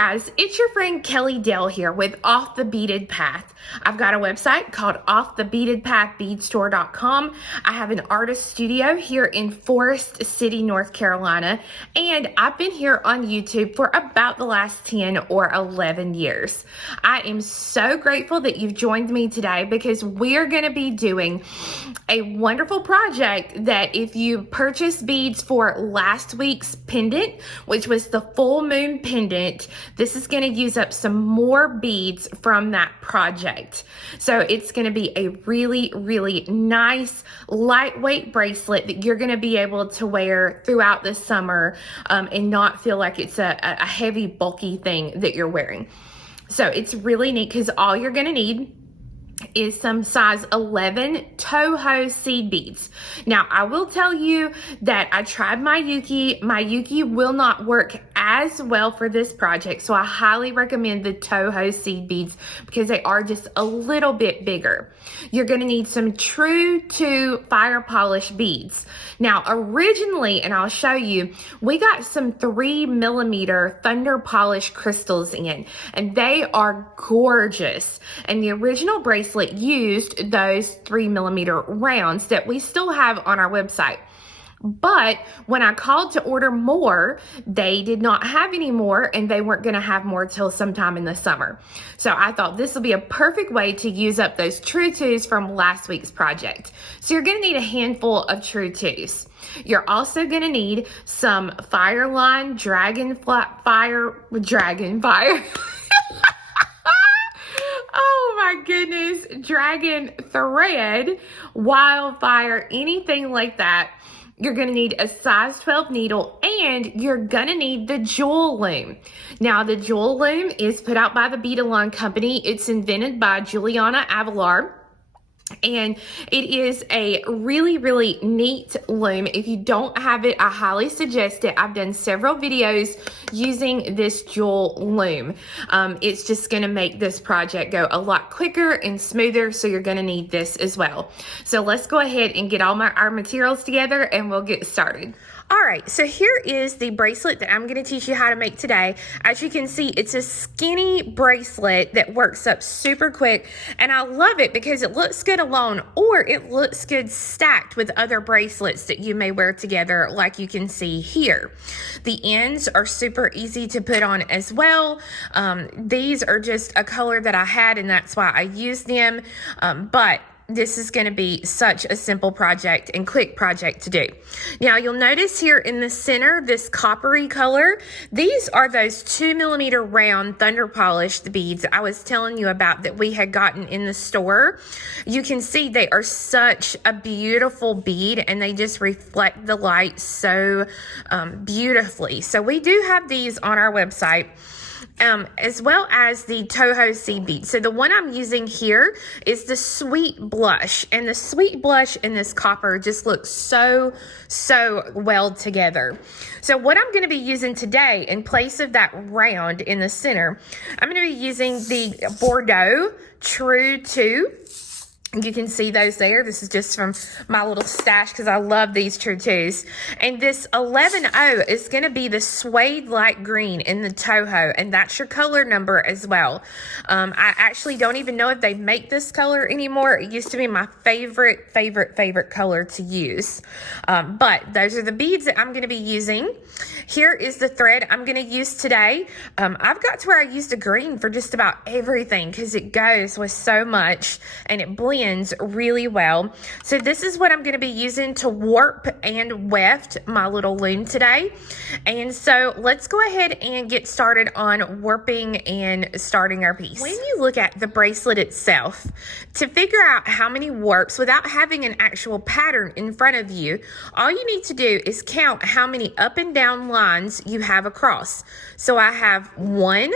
guys, it's your friend Kelly Dell here with Off the Beaded Path. I've got a website called offthebeadedpathbeadstore.com. I have an artist studio here in Forest City, North Carolina, and I've been here on YouTube for about the last 10 or 11 years. I am so grateful that you've joined me today because we're going to be doing a wonderful project that if you purchased beads for last week's pendant, which was the full moon pendant, this is going to use up some more beads from that project. So it's going to be a really, really nice, lightweight bracelet that you're going to be able to wear throughout the summer and not feel like it's a heavy, bulky thing that you're wearing. So it's really neat because all you're going to need is some size 11 Toho seed beads. Now, I will tell you that I tried my Yuki. My Yuki will not work as well for this project, so I highly recommend the Toho seed beads because they are just a little bit bigger. You're going to need some Tru2 Fire Polish beads. Now, originally, and I'll show you, we got some 3mm Thunder Polish crystals in, and they are gorgeous. And the original bracelet used those 3mm rounds that we still have on our website. But when I called to order more, they did not have any more, and they weren't going to have more till sometime in the summer. So I thought this will be a perfect way to use up those Tru2s from last week's project. So you're going to need a handful of Tru2s. You're also going to need some Fireline Dragon Fire. Oh my goodness, dragon thread, wildfire, anything like that. You're going to need a size 12 needle, and you're going to need the jewel loom. Now, the jewel loom is put out by the Beadalon Company. It's invented by Juliana Avalar. And it is a really, really neat loom. If you don't have it, I highly suggest it. I've done several videos using this jewel loom. It's just going to make this project go a lot quicker and smoother, so you're going to need this as well. So let's go ahead and get all our materials together and we'll get started. All right, so here is the bracelet that I'm going to teach you how to make today. As you can see, it's a skinny bracelet that works up super quick, and I love it because it looks good alone, or it looks good stacked with other bracelets that you may wear together, like you can see here. The ends are super easy to put on as well. These are just a color that I had, and that's why I used them, but this is going to be such a simple project and quick project to do. Now, you'll notice here in the center, this coppery color, these are those 2mm round Thunder Polished beads I was telling you about that we had gotten in the store. You can see they are such a beautiful bead, and they just reflect the light so beautifully. So we do have these on our website. As well as the Toho seed bead. So the one I'm using here is the Sweet Blush, and the Sweet Blush and this copper just looks so well together. So what I'm going to be using today in place of that round in the center, I'm going to be using the Bordeaux Tru2. You can see those there. This is just from my little stash because I love these Tru2s. And this 11-0 is going to be the suede light green in the Toho, and that's your color number as well. I actually don't even know if they make this color anymore. It used to be my favorite color to use. But those are the beads that I'm going to be using. Here is the thread I'm going to use today. I've got to where I used a green for just about everything because it goes with so much and it blends really well. So this is what I'm going to be using to warp and weft my little loom today. And so let's go ahead and get started on warping and starting our piece. When you look at the bracelet itself, to figure out how many warps without having an actual pattern in front of you, all you need to do is count how many up and down lines you have across. So I have 1,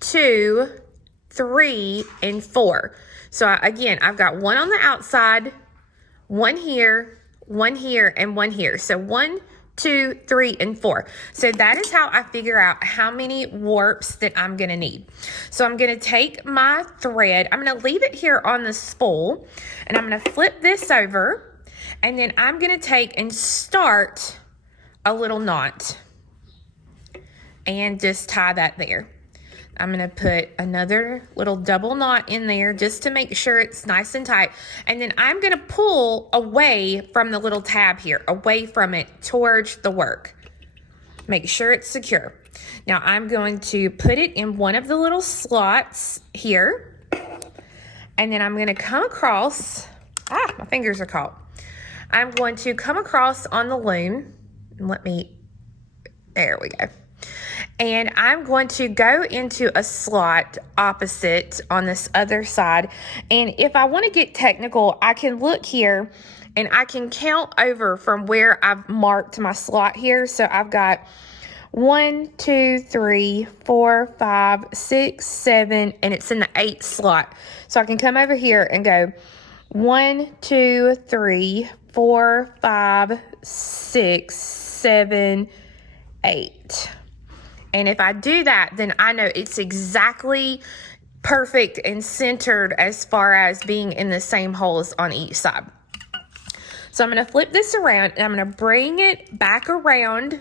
2, 3, and 4. So again, I've got one on the outside, one here, and one here. So 1, 2, 3, and 4. So that is how I figure out how many warps that I'm going to need. So I'm going to take my thread. I'm going to leave it here on the spool, and I'm going to flip this over, and then I'm going to take and start a little knot. and just tie that there. I'm going to put another little double knot in there just to make sure it's nice and tight. And then I'm going to pull away from the little tab here, away from it towards the work. Make sure it's secure. Now I'm going to put it in one of the little slots here. And then I'm going to come across, my fingers are caught. I'm going to come across on the loom. There we go. And I'm going to go into a slot opposite on this other side. And if I want to get technical, I can look here and I can count over from where I've marked my slot here. So I've got 1, 2, 3, 4, 5, 6, 7, and it's in the 8th slot. So I can come over here and go 1, 2, 3, 4, 5, 6, 7, 8. And if I do that, then I know it's exactly perfect and centered as far as being in the same holes on each side. So I'm going to flip this around and I'm going to bring it back around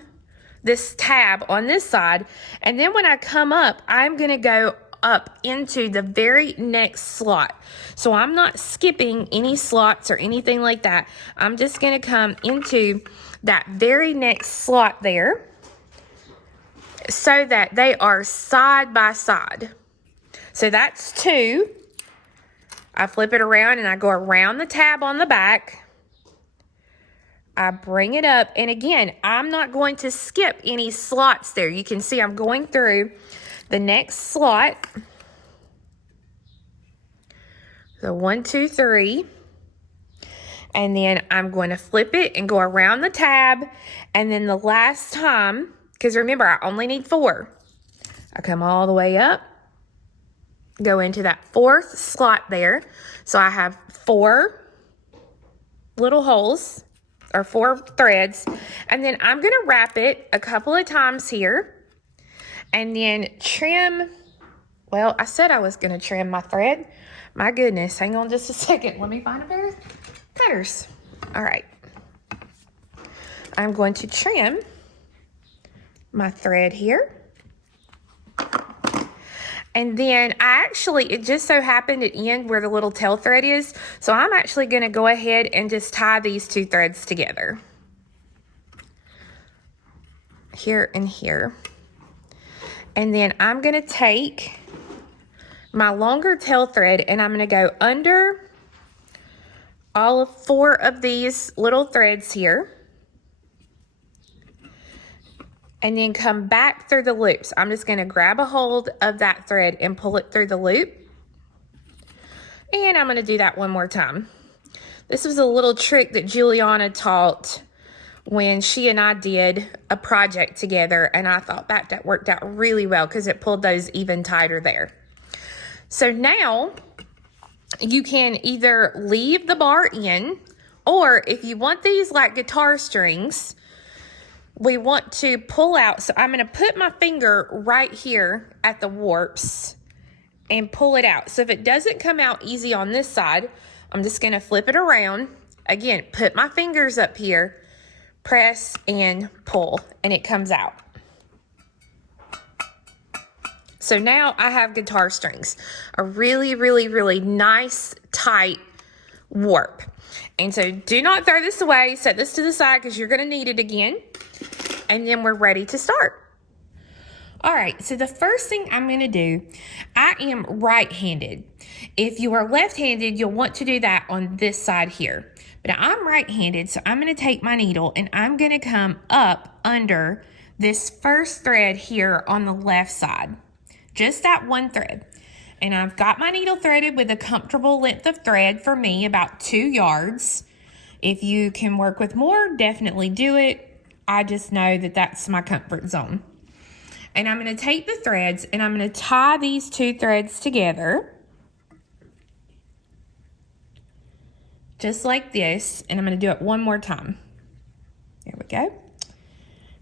this tab on this side. And then when I come up, I'm going to go up into the very next slot. So I'm not skipping any slots or anything like that. I'm just going to come into that very next slot there, so that they are side by side. So that's 2. I flip it around and I go around the tab on the back. I bring it up, and again, I'm not going to skip any slots there. You can see I'm going through the next slot. So 1, 2, 3. And then I'm going to flip it and go around the tab, and then the last time, because remember, I only need 4. I come all the way up, go into that 4th slot there. So I have 4 little holes, or 4 threads. And then I'm going to wrap it a couple of times here. And then trim, well, I said I was going to trim my thread. My goodness, hang on just a second. Let me find a pair of cutters. All right. I'm going to trim my thread here. And then it just so happened to end where the little tail thread is. So I'm actually going to go ahead and just tie these 2 threads together. Here and here. And then I'm going to take my longer tail thread and I'm going to go under all of 4 of these little threads here. And then come back through the loops. I'm just going to grab a hold of that thread and pull it through the loop. And I'm going to do that one more time. This was a little trick that Juliana taught when she and I did a project together. And I thought that worked out really well because it pulled those even tighter there. So now you can either leave the bar in, or if you want these like guitar strings, we want to pull out. So I'm going to put my finger right here at the warps and pull it out. So if it doesn't come out easy on this side, I'm just going to flip it around. Again, put my fingers up here, press and pull, and it comes out. So now I have guitar strings, a really, really, really nice, tight warp. And so do not throw this away. Set this to the side because you're going to need it again. And then we're ready to start. All right, so the first thing I'm going to do, I am right-handed. If you are left-handed, you'll want to do that on this side here. But I'm right-handed, so I'm going to take my needle and I'm going to come up under this first thread here on the left side. Just that one thread. And I've got my needle threaded with a comfortable length of thread for me, about 2 yards. If you can work with more, definitely do it. I just know that that's my comfort zone. And I'm going to take the threads and I'm going to tie these 2 threads together. Just like this. And I'm going to do it one more time. There we go.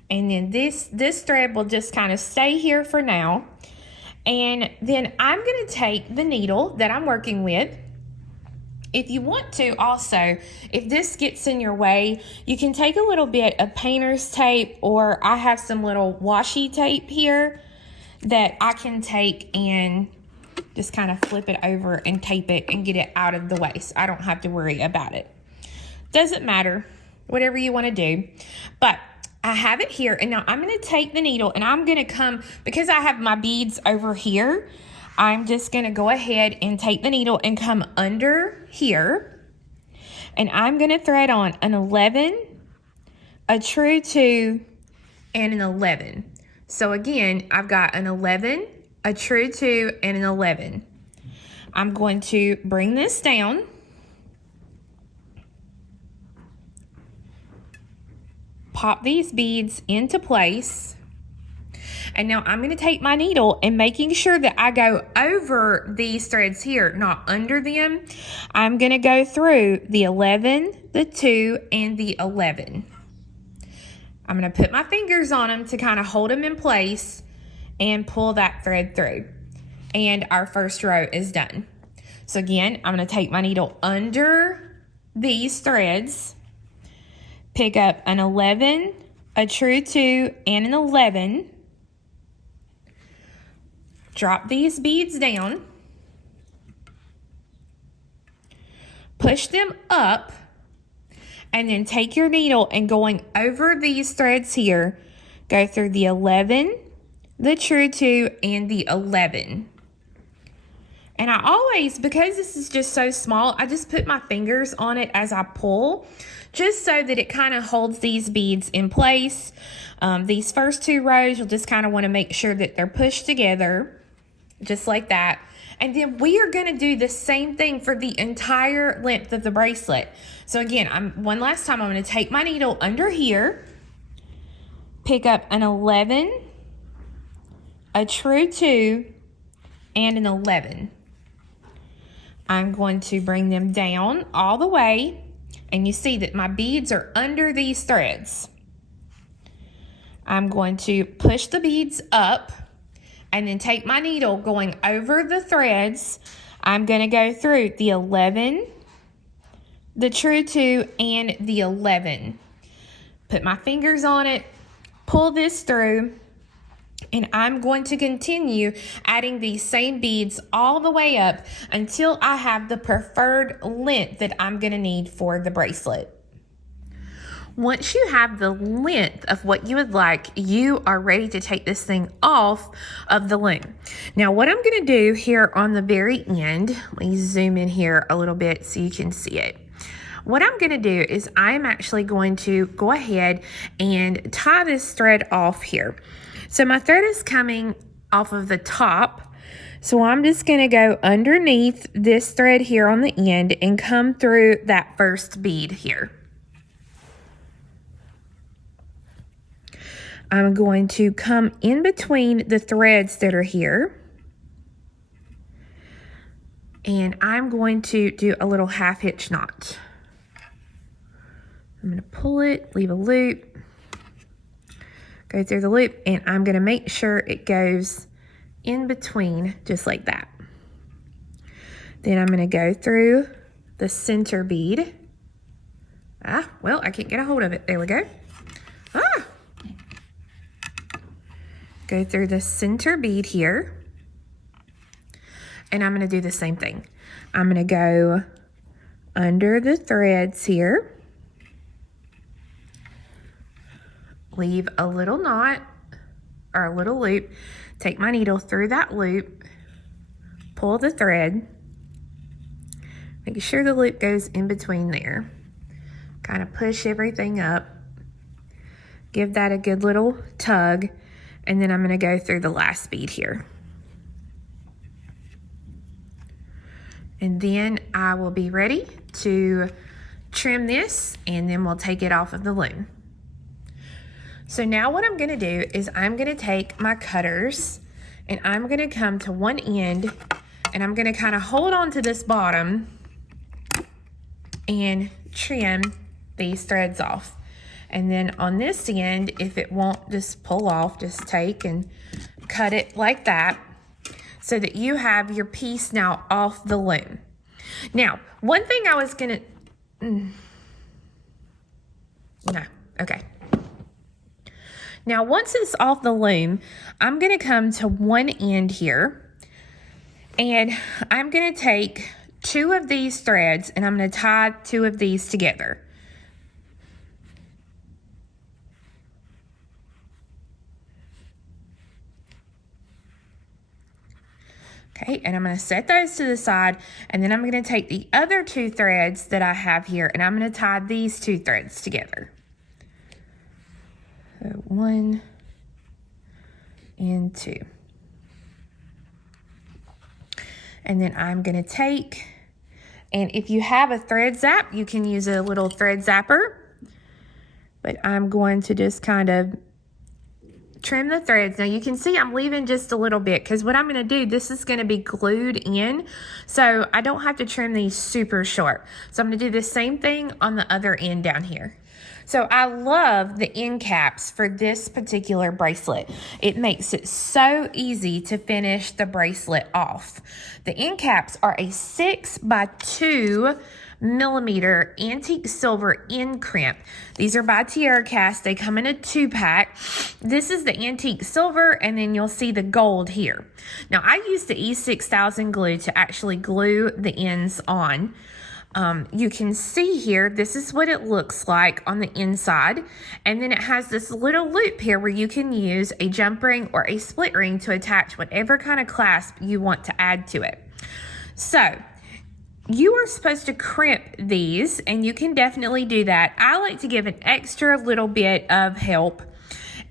And then this thread will just kind of stay here for now. And then I'm going to take the needle that I'm working with. If you want to also, if this gets in your way, you can take a little bit of painter's tape, or I have some little washi tape here that I can take and just kind of flip it over and tape it and get it out of the way, so I don't have to worry about it. Doesn't matter, whatever you want to do. But I have it here, and now I'm going to take the needle and I'm going to come, because I have my beads over here, I'm just going to go ahead and take the needle and come under here, and I'm going to thread on an 11, a Tru2, and an 11. So again, I've got an 11, a Tru2, and an 11. I'm going to bring this down. Pop these beads into place. And now I'm going to take my needle and making sure that I go over these threads here, not under them. I'm going to go through the 11, the 2, and the 11. I'm going to put my fingers on them to kind of hold them in place and pull that thread through. And our first row is done. So again, I'm going to take my needle under these threads, pick up an 11, a Tru2, and an 11. Drop these beads down. Push them up. And then take your needle and going over these threads here, go through the 11, the Tru2, and the 11. And I always, because this is just so small, I just put my fingers on it as I pull, just so that it kind of holds these beads in place. These first 2 rows, you'll just kind of want to make sure that they're pushed together, just like that. And then we are going to do the same thing for the entire length of the bracelet. So again, one last time, I'm going to take my needle under here, pick up an 11, a Tru2, and an 11. I'm going to bring them down all the way, and you see that my beads are under these threads. I'm going to push the beads up and then take my needle going over the threads. I'm going to go through the 11, the Tru2, and the 11. Put my fingers on it, pull this through, and I'm going to continue adding these same beads all the way up until I have the preferred length that I'm going to need for the bracelet. Once you have the length of what you would like, you are ready to take this thing off of the loom. Now, what I'm going to do here on the very end, let me zoom in here a little bit so you can see it. What I'm going to do is I'm actually going to go ahead and tie this thread off here. So my thread is coming off of the top. So I'm just going to go underneath this thread here on the end and come through that first bead here. I'm going to come in between the threads that are here. And I'm going to do a little half hitch knot. I'm going to pull it, leave a loop, go through the loop, and I'm going to make sure it goes in between just like that. Then I'm going to go through the center bead. Well, I can't get a hold of it. There we go. Go through the center bead here. And I'm going to do the same thing. I'm going to go under the threads here. Leave a little knot or a little loop. Take my needle through that loop. Pull the thread. Make sure the loop goes in between there. Kind of push everything up. Give that a good little tug. And then I'm going to go through the last bead here. And then I will be ready to trim this, and then we'll take it off of the loom. So now what I'm going to do is I'm going to take my cutters and I'm going to come to one end, and I'm going to kind of hold on to this bottom and trim these threads off. And then on this end, if it won't just pull off, just take and cut it like that so that you have your piece now off the loom. Now, one thing I was gonna, no, okay. Now, once it's off the loom, I'm gonna come to one end here, and I'm gonna take 2 of these threads, and I'm gonna tie 2 of these together. Okay, and I'm going to set those to the side, and then I'm going to take the other 2 threads that I have here, and I'm going to tie these 2 threads together. So 1 and 2. And then I'm going to take, and if you have a thread zap, you can use a little thread zapper, but I'm going to just kind of trim the threads. Now you can see I'm leaving just a little bit because what I'm going to do, this is going to be glued in, so I don't have to trim these super short. So I'm going to do the same thing on the other end down here. So I love the end caps for this particular bracelet. It makes it so easy to finish the bracelet off. The end caps are a 6x2 millimeter antique silver end crimp. These are by TierraCast. They come in a 2-pack. This is the antique silver, and then you'll see the gold here. Now I use the E6000 glue to actually glue the ends on. You can see here, this is what it looks like on the inside, and then it has this little loop here where you can use a jump ring or a split ring to attach whatever kind of clasp you want to add to it. So you are supposed to crimp these, and you can definitely do that. I like to give an extra little bit of help,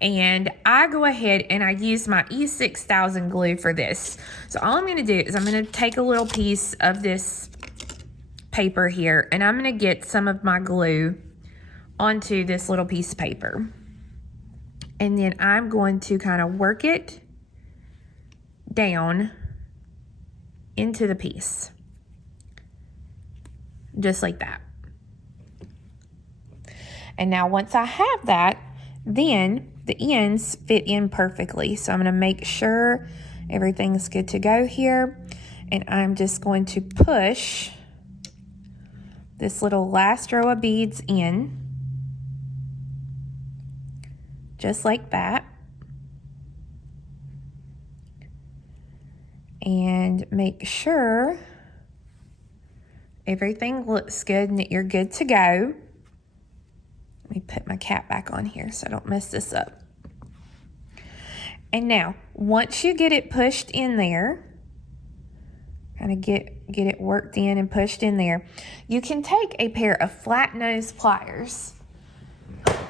and I go ahead and I use my E6000 glue for this. So all I'm going to do is I'm going to take a little piece of this paper here, and I'm going to get some of my glue onto this little piece of paper, and then I'm going to kind of work it down into the piece. Just like that. And now once I have that, then the ends fit in perfectly. So I'm going to make sure everything's good to go here. And I'm just going to push this little last row of beads in. Just like that. And make sure everything looks good and that you're good to go. Let me put my cap back on here so I don't mess this up. And now, once you get it pushed in there, kind of get it worked in and pushed in there, you can take a pair of flat nose pliers.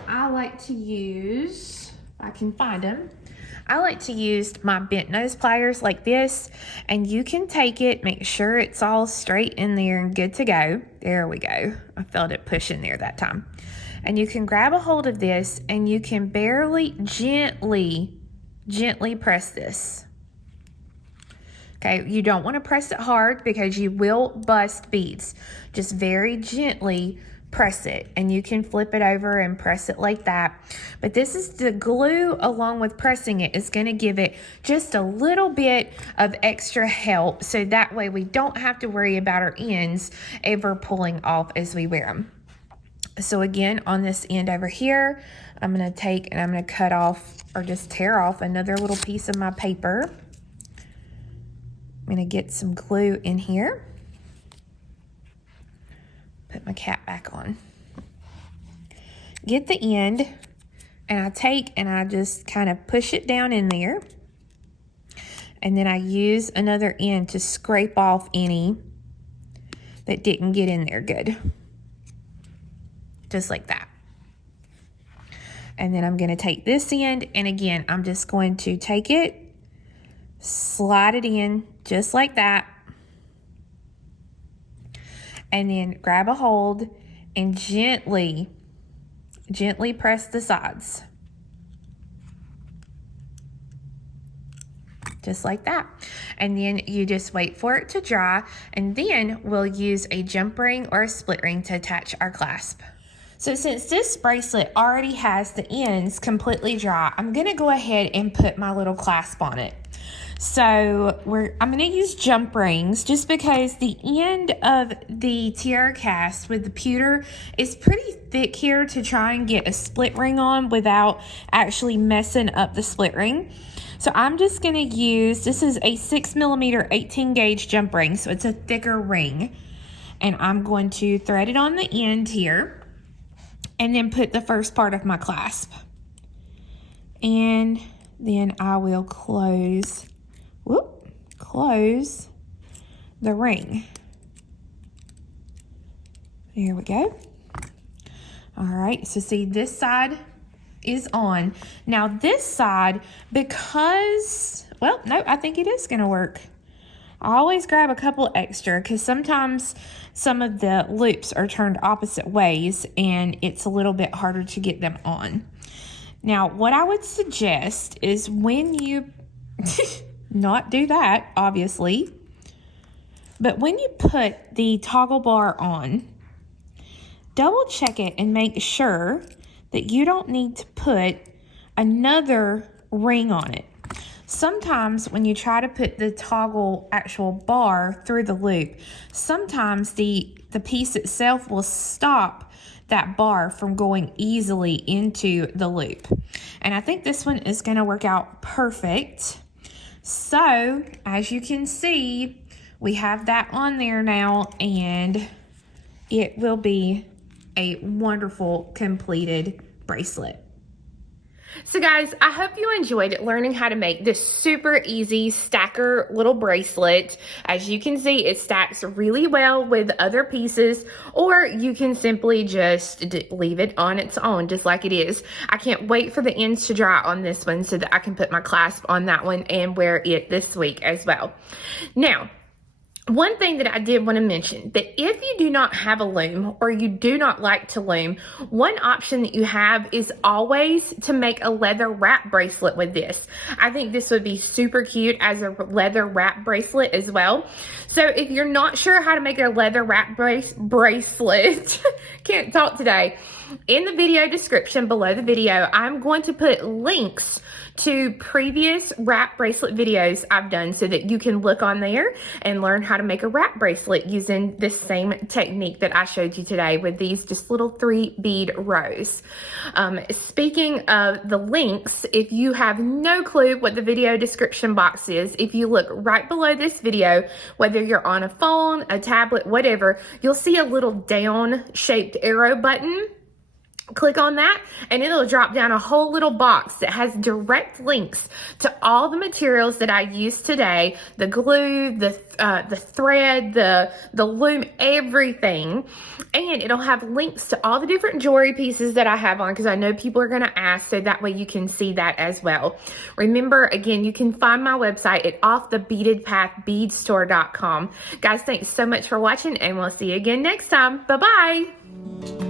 I like to use, if I can find them, I like to use my bent nose pliers like this, and you can take it, make sure it's all straight in there and good to go. There we go. I felt it push in there that time. And you can grab a hold of this, and you can barely, gently press this. Okay, you don't want to press it hard because you will bust beads. Just very gently press it, and you can flip it over and press it like that. But this is the glue, along with pressing it, is going to give it just a little bit of extra help, so that way we don't have to worry about our ends ever pulling off as we wear them. So again, on this end over here, I'm going to take and I'm going to cut off, or just tear off, another little piece of my paper. I'm going to get some glue in here. Put my cap back on. Get the end, and I take and I just kind of push it down in there. And then I use another end to scrape off any that didn't get in there good. Just like that. And then I'm going to take this end, and again, I'm just going to take it, slide it in just like that, and then grab a hold and gently press the sides. Just like that. And then you just wait for it to dry, and then we'll use a jump ring or a split ring to attach our clasp. So since this bracelet already has the ends completely dry, I'm going to go ahead and put my little clasp on it. So I'm going to use jump rings just because the end of the TierraCast with the pewter is pretty thick here to try and get a split ring on without actually messing up the split ring. So I'm just going to use, this is a 6mm 18 gauge jump ring, so it's a thicker ring. And I'm going to thread it on the end here and then put the first part of my clasp. And then I will close the ring. There we go. All right, so see, this side is on. Now this side, because, well, no, I think it is gonna work. I always grab a couple extra because sometimes some of the loops are turned opposite ways and it's a little bit harder to get them on. Now, what I would suggest is when you, not do that, obviously, but when you put the toggle bar on, double check it and make sure that you don't need to put another ring on it. Sometimes when you try to put the toggle actual bar through the loop, sometimes the piece itself will stop that bar from going easily into the loop. And I think this one is going to work out perfect. So as you can see, we have that on there now, and it will be a wonderful completed bracelet. So guys, I hope you enjoyed learning how to make this super easy stacker little bracelet. As you can see, it stacks really well with other pieces, or you can simply just leave it on its own just like it is. I can't wait for the ends to dry on this one so that I can put my clasp on that one and wear it this week as well. Now, one thing that I did want to mention, that if you do not have a loom or you do not like to loom, one option that you have is always to make a leather wrap bracelet with this. I think this would be super cute as a leather wrap bracelet as well. So if you're not sure how to make a leather wrap bracelet, can't talk today, in the video description below the video, I'm going to put links to previous wrap bracelet videos I've done so that you can look on there and learn how to make a wrap bracelet using this same technique that I showed you today with these just little 3 bead rows. Speaking of the links, if you have no clue what the video description box is, if you look right below this video, whether you're on a phone, a tablet, whatever, you'll see a little down shaped arrow button. Click on that and it'll drop down a whole little box that has direct links to all the materials that I used today, the glue, the thread, the loom, everything. And it'll have links to all the different jewelry pieces that I have on, because I know people are going to ask, so that way you can see that as well. Remember, again, you can find my website at offthebeadedpathbeadstore.com. Guys, thanks so much for watching, and we'll see you again next time. Bye-bye.